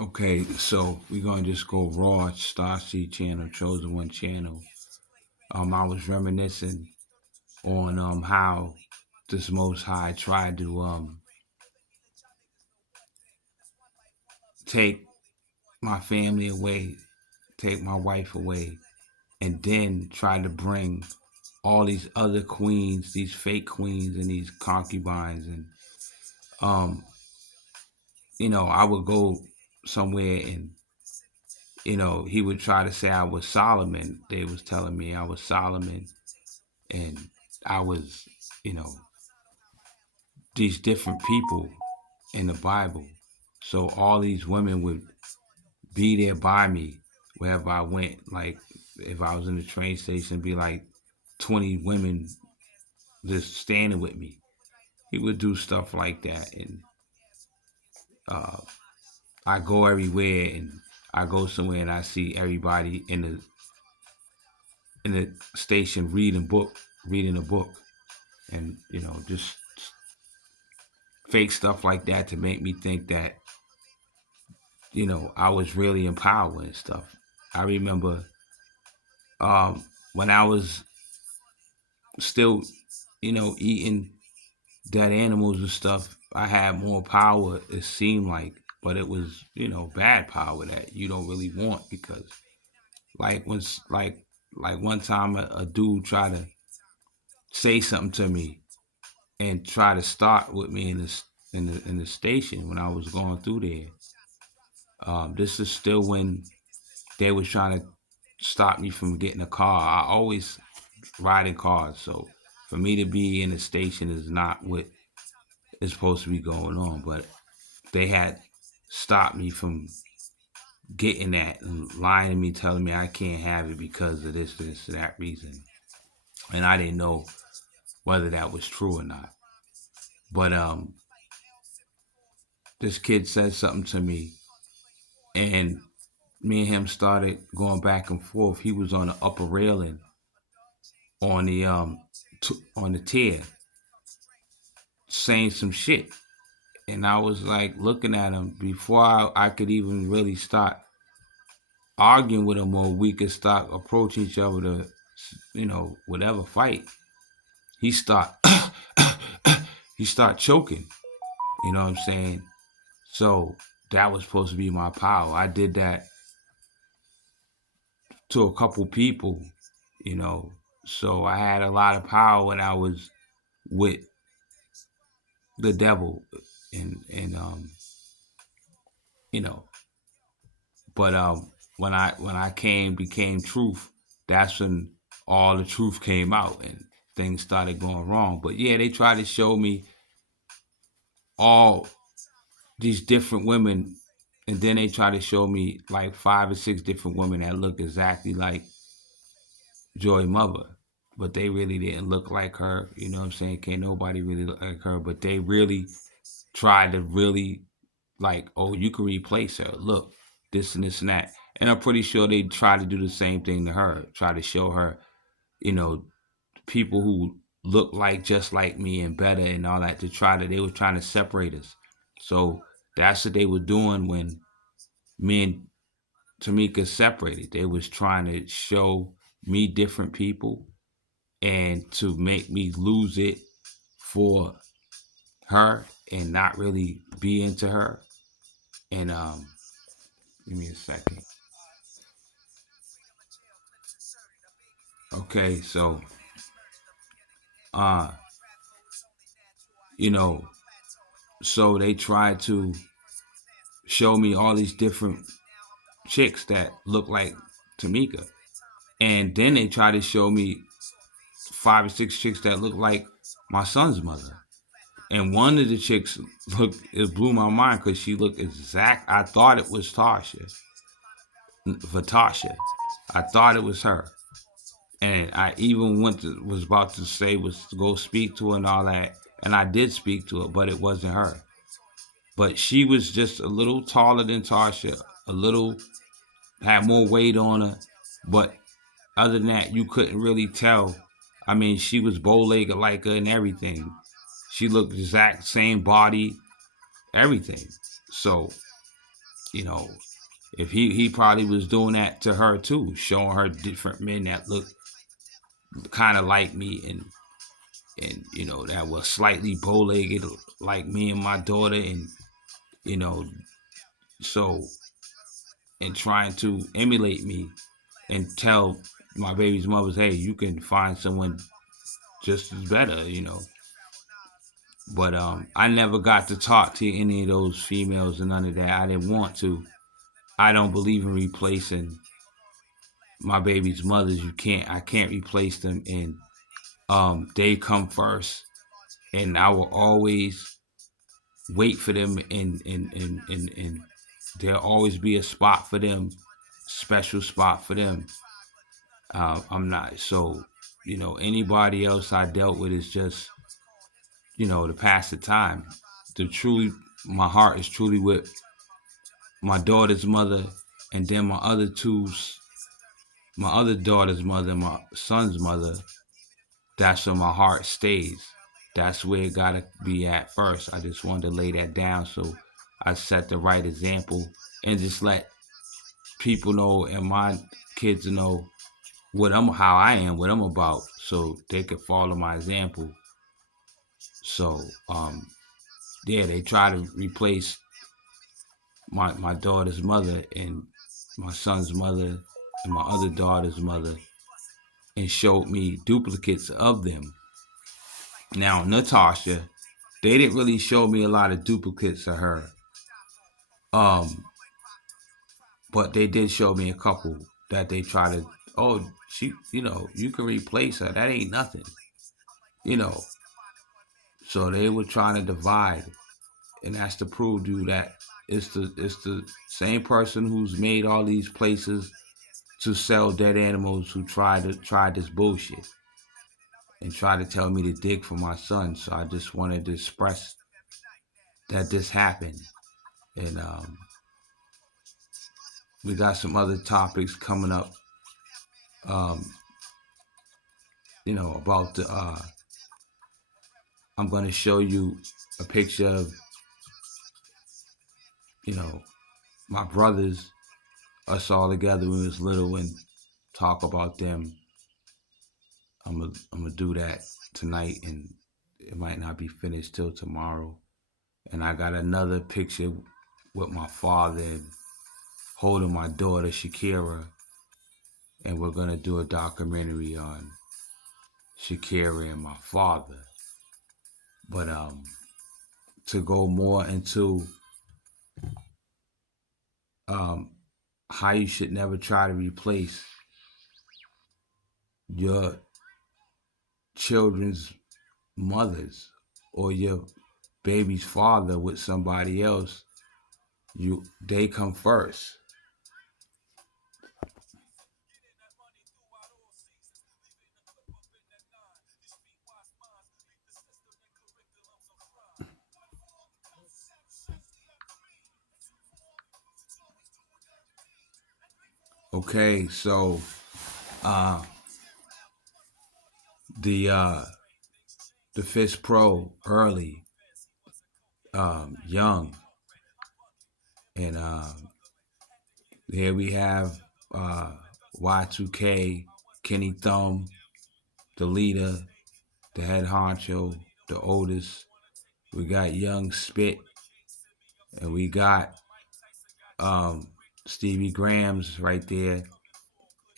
Okay, so we're gonna just go raw, Starseed channel, Chosen One channel. I was reminiscing on how this Most High tried to take my family away, take my wife away, and then try to bring all these other queens, these fake queens and these concubines, and um, I would go somewhere and he would try to say I was Solomon. They was telling me I was Solomon, and I was, you know, these different people in the Bible. So all these women would be there by me wherever I went. Like if I was in the train station, be like 20 women just standing with me. He would do stuff like that, and uh, I go everywhere, and I go somewhere, and I see everybody in the station reading a book, and just fake stuff like that to make me think that I was really in power and stuff. I remember when I was still, eating dead animals and stuff, I had more power, it seemed like, but it was, bad power that you don't really want because like like one time a dude tried to say something to me and try to start with me in the station when I was going through there. This is still when they was trying to stop me from getting a car. I always ride in cars, so for me to be in the station is not what is supposed to be going on. But they had stopped me from getting that and lying to me, telling me I can't have it because of this, that reason. And I didn't know whether that was true or not. But this kid said something to me, and me and him started going back and forth. He was on the upper railing on on the tier saying some shit, and I was like looking at him before I could even really start arguing with him or we could start approaching each other to whatever fight. He start he start choking. You know what I'm saying? So that was supposed to be my power. I did that to a couple people, you know. So I had a lot of power when I was with the devil, and you know. But when I became truth, that's when all the truth came out and things started going wrong. But yeah, they tried to show me all these different women, and then they try to show me like 5 or 6 different women that look exactly like Joy Mother, but they really didn't look like her. You know what I'm saying? Can't nobody really look like her, but they really tried to really like, oh, you can replace her. Look, this and this and that. And I'm pretty sure they try to do the same thing to her, try to show her, you know, people who look like just like me and better and all that they were trying to separate us. So that's what they were doing when me and Tamika separated. They was trying to show me different people and to make me lose it for her and not really be into her. And give me a second. Okay, so uh, you know, so they tried to show me all these different chicks that look like Tamika. And then they tried to show me 5 or 6 chicks that look like my son's mother. And one of the chicks it blew my mind because she looked exact. I thought it was Vatasha. I thought it was her. And I even was about to say was to go speak to her and all that. And I did speak to her, but it wasn't her. But she was just a little taller than Tasha, a little had more weight on her. But other than that, you couldn't really tell. I mean, she was bow legged like her and everything. She looked exact same body, everything. So you know, if he probably was doing that to her too, showing her different men that look kind of like me, and that was slightly bow-legged like me and my daughter, and you know so and trying to emulate me and tell my baby's mothers, hey, you can find someone just as better. But I never got to talk to any of those females and none of that. I didn't want to. I don't believe in replacing my baby's mothers. I can't replace them, and they come first, and I will always wait for them, and there'll always be a spot for them, special spot for them. I'm not so anybody else I dealt with is just to pass the time. The truly, my heart is truly with my daughter's mother, and then my other daughter's mother, my son's mother. That's where my heart stays. That's where it gotta be at first. I just wanted to lay that down so I set the right example and just let people know and my kids know how I am, what I'm about, so they could follow my example. So yeah, they try to replace my daughter's mother and my son's mother and my other daughter's mother and showed me duplicates of them. Now, Natasha, they didn't really show me a lot of duplicates of her. Um, but they did show me a couple that they try to, oh, she, you can replace her. That ain't nothing, you know. So they were trying to divide, and that's to prove to you that it's the same person who's made all these places to sell dead animals who try this bullshit and try to tell me to dig for my son. So I just wanted to express that this happened, and we got some other topics coming up. Um, about the. I'm going to show you a picture of my brothers, us all together when we was little, and talk about them. I'm gonna do that tonight, and it might not be finished till tomorrow. And I got another picture with my father holding my daughter Shakira, and we're gonna do a documentary on Shakira and my father. But to go more into how you should never try to replace your children's mothers or your baby's father with somebody else. They come first. Okay, so the Fish Pro early, young, and here we have Y2K, Kenny Thumb, the leader, the head honcho, the oldest. We got Young Spit, and we got Stevie Grams right there.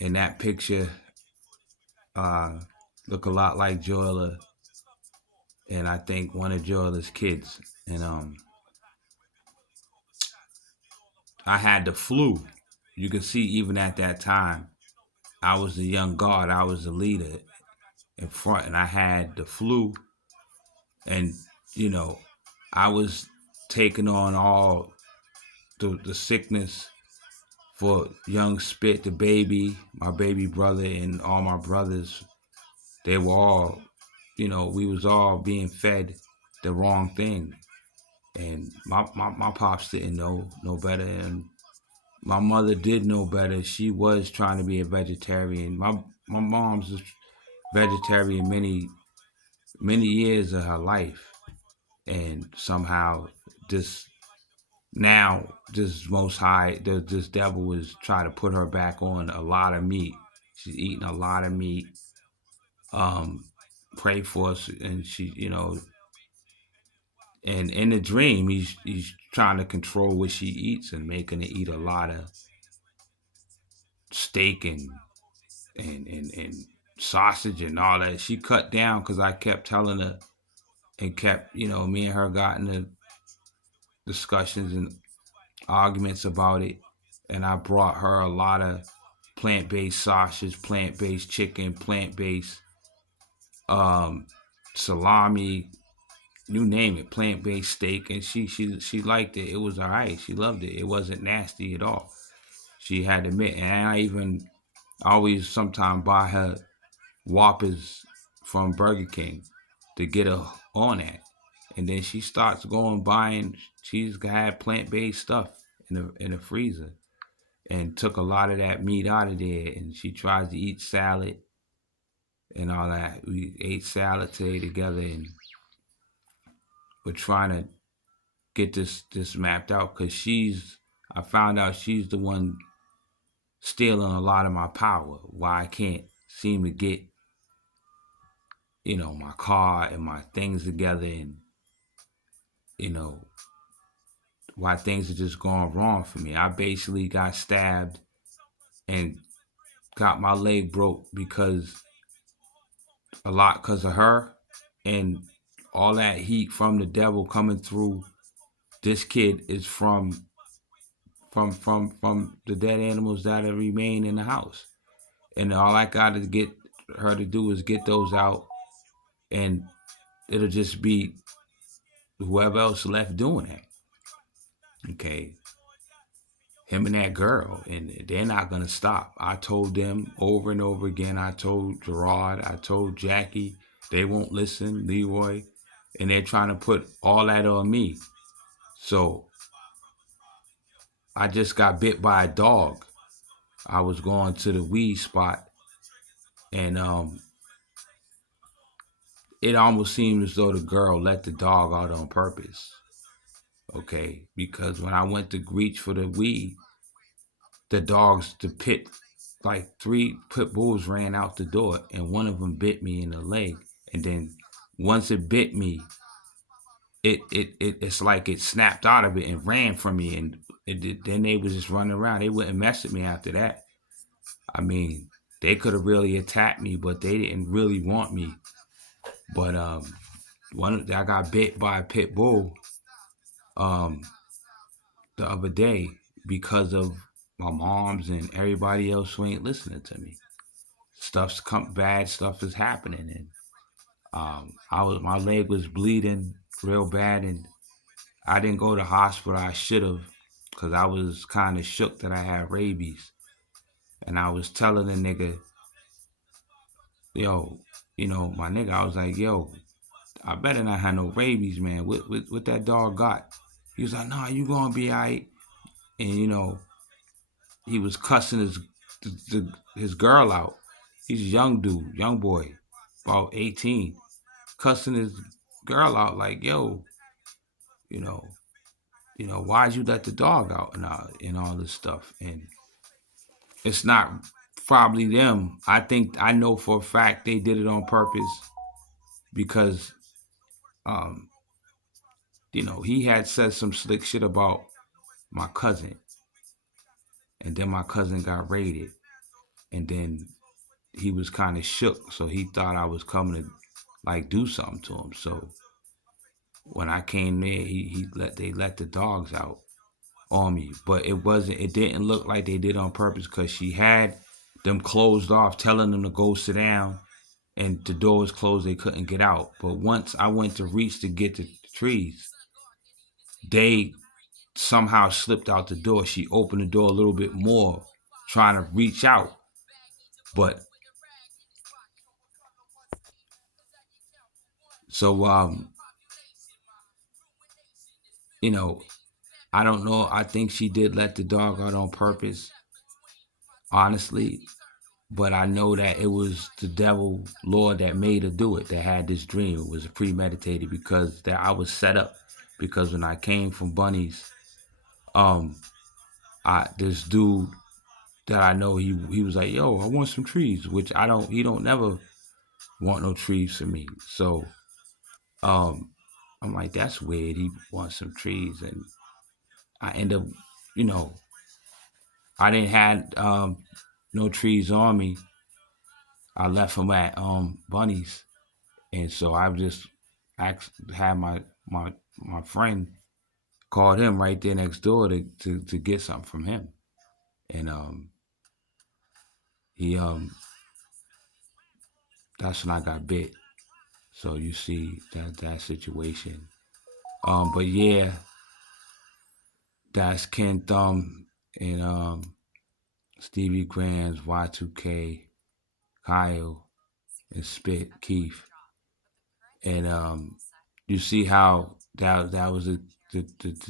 In that picture, look a lot like Joyla, and I think one of Joyla's kids. And I had the flu. You can see even at that time, I was the young guard. I was the leader in front, and I had the flu, and I was taking on all the sickness for Young Spit, the baby, my baby brother, and all my brothers. They were all, we was all being fed the wrong thing, and my pops didn't know no better, and my mother did know better. She was trying to be a vegetarian. My mom's a vegetarian many years of her life, and somehow this Now this Most High, this devil is trying to put her back on a lot of meat. She's eating a lot of meat. Pray for us, and she, and in the dream, he's trying to control what she eats and making her eat a lot of steak and sausage and all that. She cut down because I kept telling her and kept, me and her got into discussions and arguments about it. And I brought her a lot of plant-based sausage, plant-based chicken, plant-based salami, you name it, plant-based steak, and she liked it. It was all right. She loved it. It wasn't nasty at all. She had to admit, and I always sometimes buy her Whoppers from Burger King to get her on that, and then she starts going buying. She's had plant-based stuff in the freezer, and took a lot of that meat out of there. And she tries to eat salad and all that. We ate salad today together, and we're trying to get this mapped out because I found out she's the one stealing a lot of my power. Why I can't seem to get my car and my things together, and you know why things are just going wrong for me. I basically got stabbed and got my leg broke because of her, and all that heat from the devil coming through. This kid is from the dead animals that have remained in the house, and all I got to get her to do is get those out, and it'll just be whoever else left doing that. Okay, him and that girl, and they're not gonna stop. I told them over and over again. I told Gerard, I told Jackie, they won't listen. Leroy, and they're trying to put all that on me. So I just got bit by a dog. I was going to the weed spot, and it almost seemed as though the girl let the dog out on purpose. Okay, because when I went to reach for the weed, like 3 pit bulls ran out the door, and one of them bit me in the leg. And then once it bit me, it's like it snapped out of it and ran from me, and then they was just running around. They wouldn't mess with me after that. I mean, they could have really attacked me, but they didn't really want me. But I got bit by a pit bull um the other day because of my mom's and everybody else who ain't listening to me. Bad stuff is happening, and my leg was bleeding real bad, and I didn't go to the hospital. I should have, because I was kind of shook that I had rabies, and I was telling the nigga, yo, my nigga, I was like, yo, I better not have no rabies, man. What that dog got? He was like, nah, you gonna be alright. And he was cussing his girl out. He's a young dude, young boy, about 18, cussing his girl out like, yo, you know, why'd you let the dog out and all this stuff? And it's not probably them. I know for a fact they did it on purpose because um, he had said some slick shit about my cousin, and then my cousin got raided, and then he was kind of shook, so he thought I was coming to like do something to him. So when I came there, they let the dogs out on me, but it didn't look like they did on purpose because she had them closed off, telling them to go sit down, and the door was closed. They couldn't get out. But once I went to reach to get to the trees, they somehow slipped out the door. She opened the door a little bit more, trying to reach out, but so I don't know. I think she did let the dog out on purpose, honestly. But I know that it was the devil, Lord, that made her do it, that had this dream. It was premeditated because that I was set up. Because when I came from Bunnies, This dude that I know, he was like, yo, I want some trees, which he don't never want no trees for me. So um I'm like, that's weird. He wants some trees, and I end up, you know, I didn't have no trees on me. I left them at Bunny's, and so I just had my friend called him right there next door to get something from him, and he that's when I got bit. So you see that situation. But yeah, that's Ken Thumb and Stevie Grams, Y2K, Kyle, and Spit Keith, and you see how that was the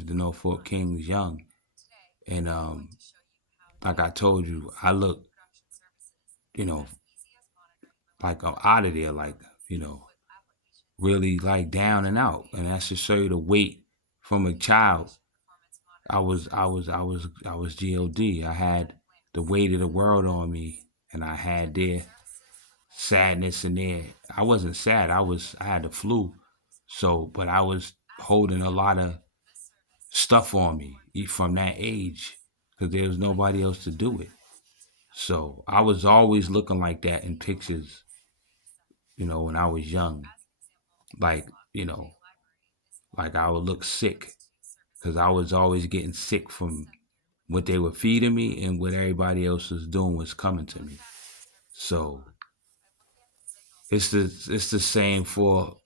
Norfolk Kings young, and like I told you, I look, you know, like I'm out of there, like, you know, really like down and out, and that's to show you the weight from a child. I was God. I had the weight of the world on me, and I had their sadness in there. I wasn't sad. I had the flu, so but I was holding a lot of stuff on me from that age because there was nobody else to do it. So I was always looking like that in pictures, you know, when I was young. Like, you know, like I would look sick because I was always getting sick from what they were feeding me and what everybody else was doing was coming to me. So it's the same for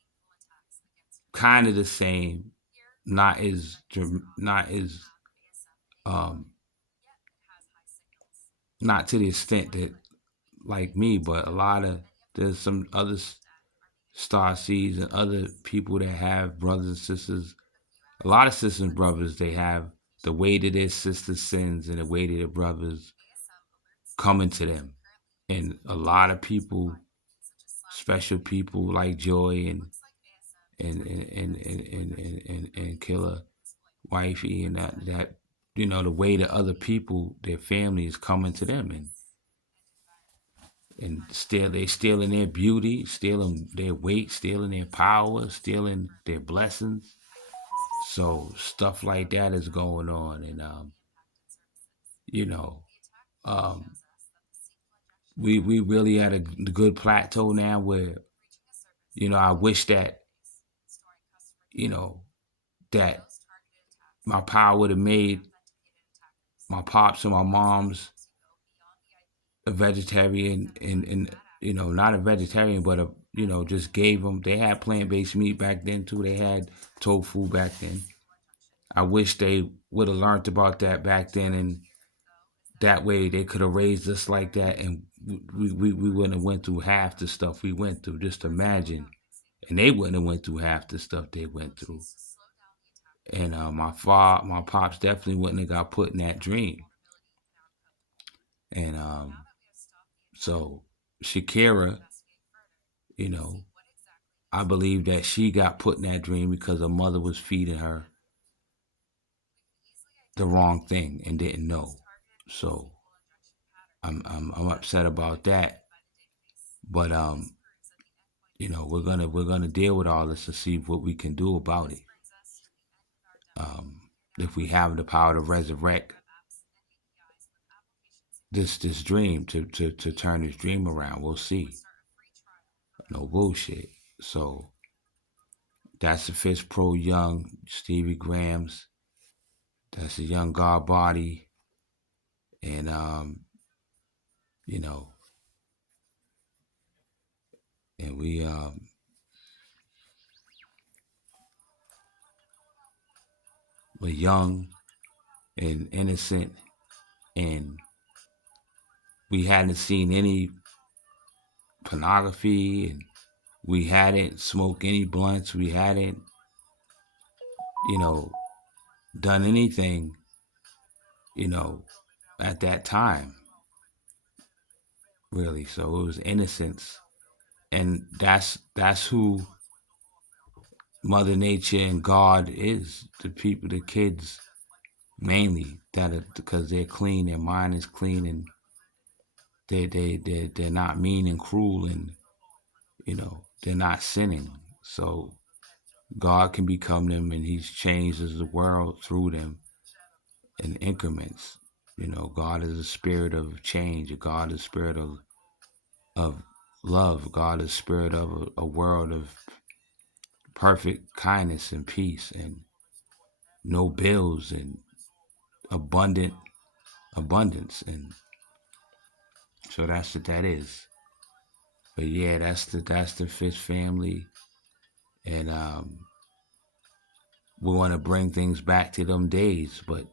kind of the same, not as not as um not to the extent that like me, but a lot of there's some other star seeds and other people that have brothers and sisters. A lot of sisters and brothers, they have the weight of their sisters' sins and the weight of their brothers coming to them. And a lot of people, special people like Joy and Killer Wifey and that you know the weight of other people, their families coming to them, and still they stealing their beauty, stealing their weight, stealing their power, stealing their blessings. So stuff like that is going on, and you know, um, we really at a good plateau now where you know I wish that you know that my power would have made my pops and my moms a vegetarian and you know not a vegetarian but a you know just gave them they had plant-based meat back then too, they had tofu back then. I wish they would have learned about that back then, and that way they could have raised us like that, and we wouldn't have went through half the stuff we went through. Just imagine, and they wouldn't have went through half the stuff they went through. And my pops definitely wouldn't have got put in that dream. And so Shakira, you know, I believe that she got put in that dream because her mother was feeding her the wrong thing and didn't know. So I'm upset about that. But you know, we're gonna deal with all this to see what we can do about it. Um, if we have the power to resurrect this dream to turn this dream around, we'll see. No bullshit. So that's the Fist Pro Young Stevie Grams. That's the Young God Body, and you know, and we're young and innocent, and we hadn't seen any pornography, and we hadn't smoked any blunts, we hadn't, you know, done anything, you know, at that time, really. So it was innocence, and that's who Mother Nature and God is. The people, the kids, mainly because they're clean, their mind is clean, and they're not mean and cruel, and they're not sinning. So God can become them, and He's changes the world through them in increments. God is a spirit of change. God is a spirit of love. God is a spirit of a world of perfect kindness and peace and no bills and abundance. And so that's what that is. But yeah, that's the fifth family. And we want to bring things back to them days, but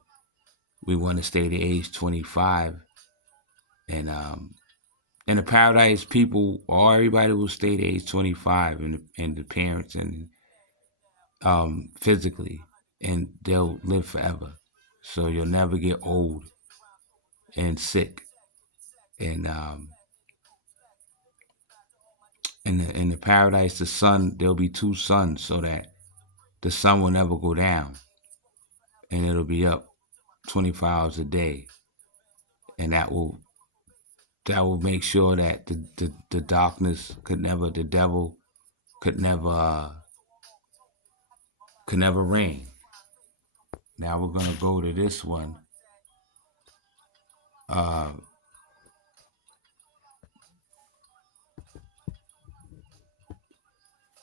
we want to stay to age 25. And in the paradise, people or everybody will stay to age 25, and the parents, and physically, and they'll live forever. So you'll never get old and sick. And in the paradise, the sun, there'll be two suns, so that the sun will never go down, and it'll be up 24 hours a day, and that will make sure that the darkness the devil could never reign. Now we're gonna go to this one.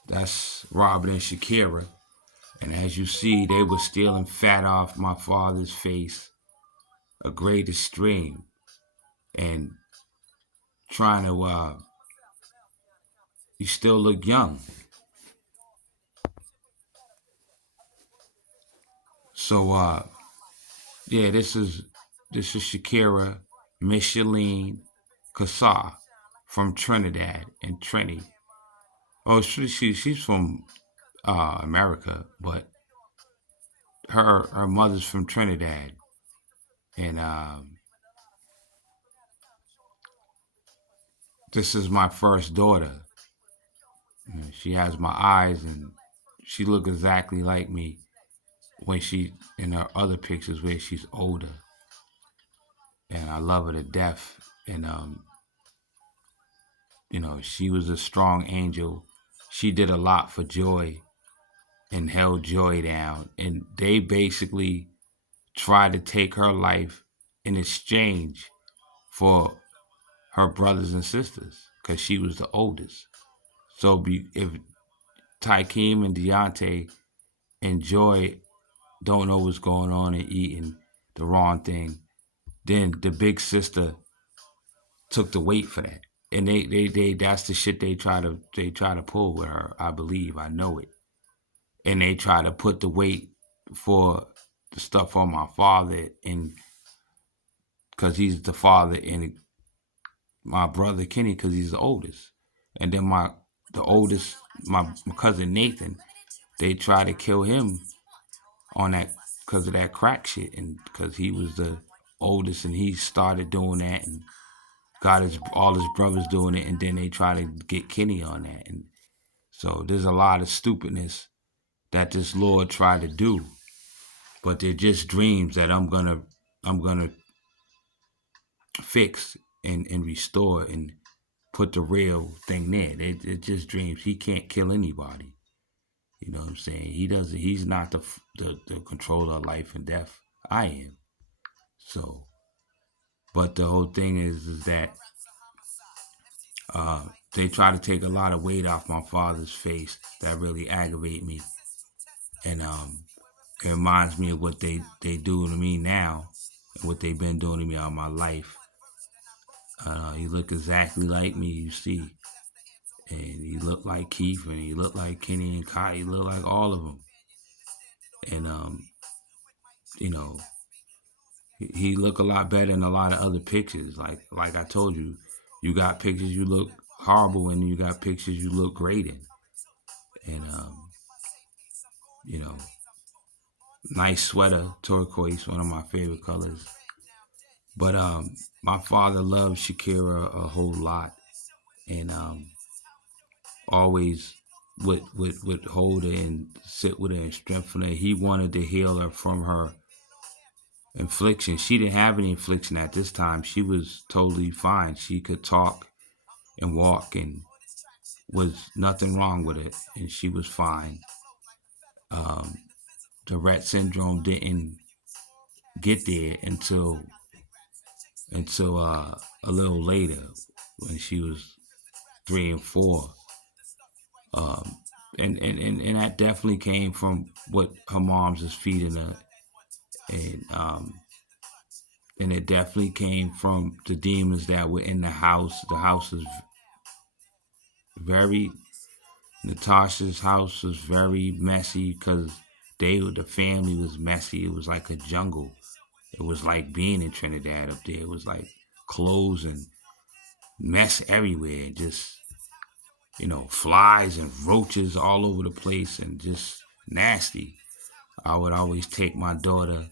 That's Robert and Shakira. And as you see, they were stealing fat off my father's face, a greatest stream, and trying to, you still look young. So, yeah, this is Shakira Micheline Kassar from Trinidad and Trini. Oh, she's from America, but her mother's from Trinidad, and this is my first daughter. She has my eyes, and she look exactly like me when she in her other pictures where she's older, and I love her to death. And she was a strong angel. She did a lot for Joy and held Joy down, and they basically tried to take her life in exchange for her brothers and sisters because she was the oldest. So if Tykeem and Deontay and Joy don't know what's going on and eating the wrong thing, then the big sister took the weight for that. And they that's the shit they try to pull with her, I believe. I know it. And they try to put the weight for the stuff on my father, and because he's the father, and my brother Kenny because he's the oldest. And then the oldest, my cousin Nathan, they try to kill him on that because of that crack shit, and because he was the oldest and he started doing that, and got all his brothers doing it, and then they try to get Kenny on that. And so there's a lot of stupidness that this Lord tried to do, but they're just dreams that I'm gonna fix and restore and put the real thing there. They're just dreams. He can't kill anybody. You know what I'm saying? He's not the controller of life and death. I am. So, but the whole thing is that they try to take a lot of weight off my father's face that really aggravate me, and it reminds me of what they do to me now, and what they've been doing to me all my life. He looked exactly like me, you see, and he looked like Keith, and he looked like Kenny and Kai. He looked like all of them, and you know, he looked a lot better in a lot of other pictures. Like I told you, you got pictures you look horrible in, and you got pictures you look great in, and you know, nice sweater, turquoise, one of my favorite colors. But my father loved Shakira a whole lot, and always would hold her and sit with her and strengthen her. He wanted to heal her from her infliction. She didn't have any infliction at this time. She was totally fine. She could talk and walk, and was nothing wrong with it, and she was fine. Um, the Rett syndrome didn't get there until a little later, when she was 3 and 4. Um, and that definitely came from what her mom's was feeding her, and it definitely came from the demons that were in the house. The house was very Natasha's house was very messy because the family was messy. It was like a jungle. It was like being in Trinidad up there. It was like clothes and mess everywhere. Just, flies and roaches all over the place, and just nasty. I would always take my daughter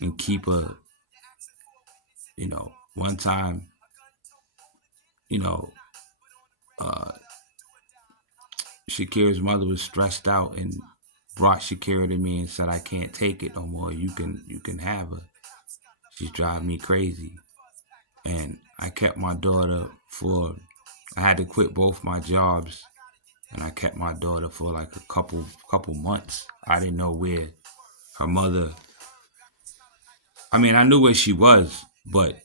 and keep her, one time, you know, uh, Shakira's mother was stressed out and brought Shakira to me and said, "I can't take it no more. You can have her. She's driving me crazy." And I kept my daughter for I had to quit both my jobs, and I kept my daughter for like a couple months. I didn't know where her mother. I mean, I knew where she was, but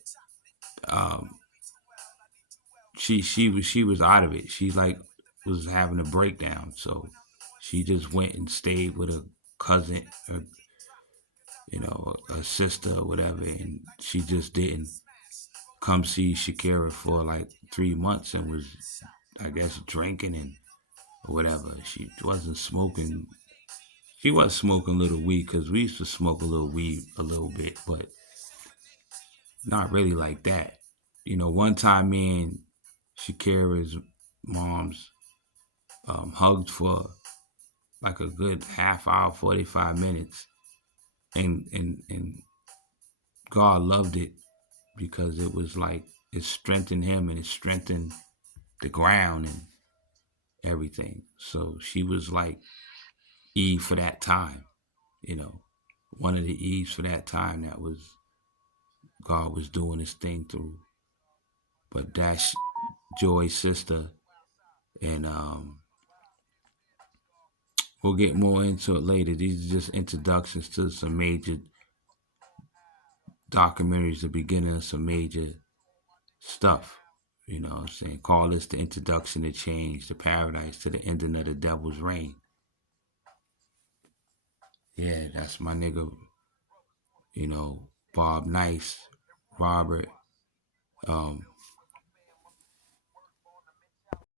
um, she was out of it. She like was having a breakdown, so she just went and stayed with a cousin, or a sister or whatever, and she just didn't come see Shakira for like 3 months, and was, I guess, drinking and whatever. She wasn't smoking. She was smoking a little weed, because we used to smoke a little weed a little bit, but not really like that. One time me and Shakira's moms hugged for like a good half hour, 45 minutes, and God loved it, because it was like it strengthened him, and it strengthened the ground and everything. So she was like Eve for that time, you know, one of the Eves for that time, that was God was doing his thing through. But that's Joy's sister, and we'll get more into it later. These are just introductions to some major documentaries, the beginning of some major stuff. You know what I'm saying? Call this the introduction to change, the paradise to the ending of the devil's reign. Yeah, that's my nigga, Bob Nice, Robert. Um,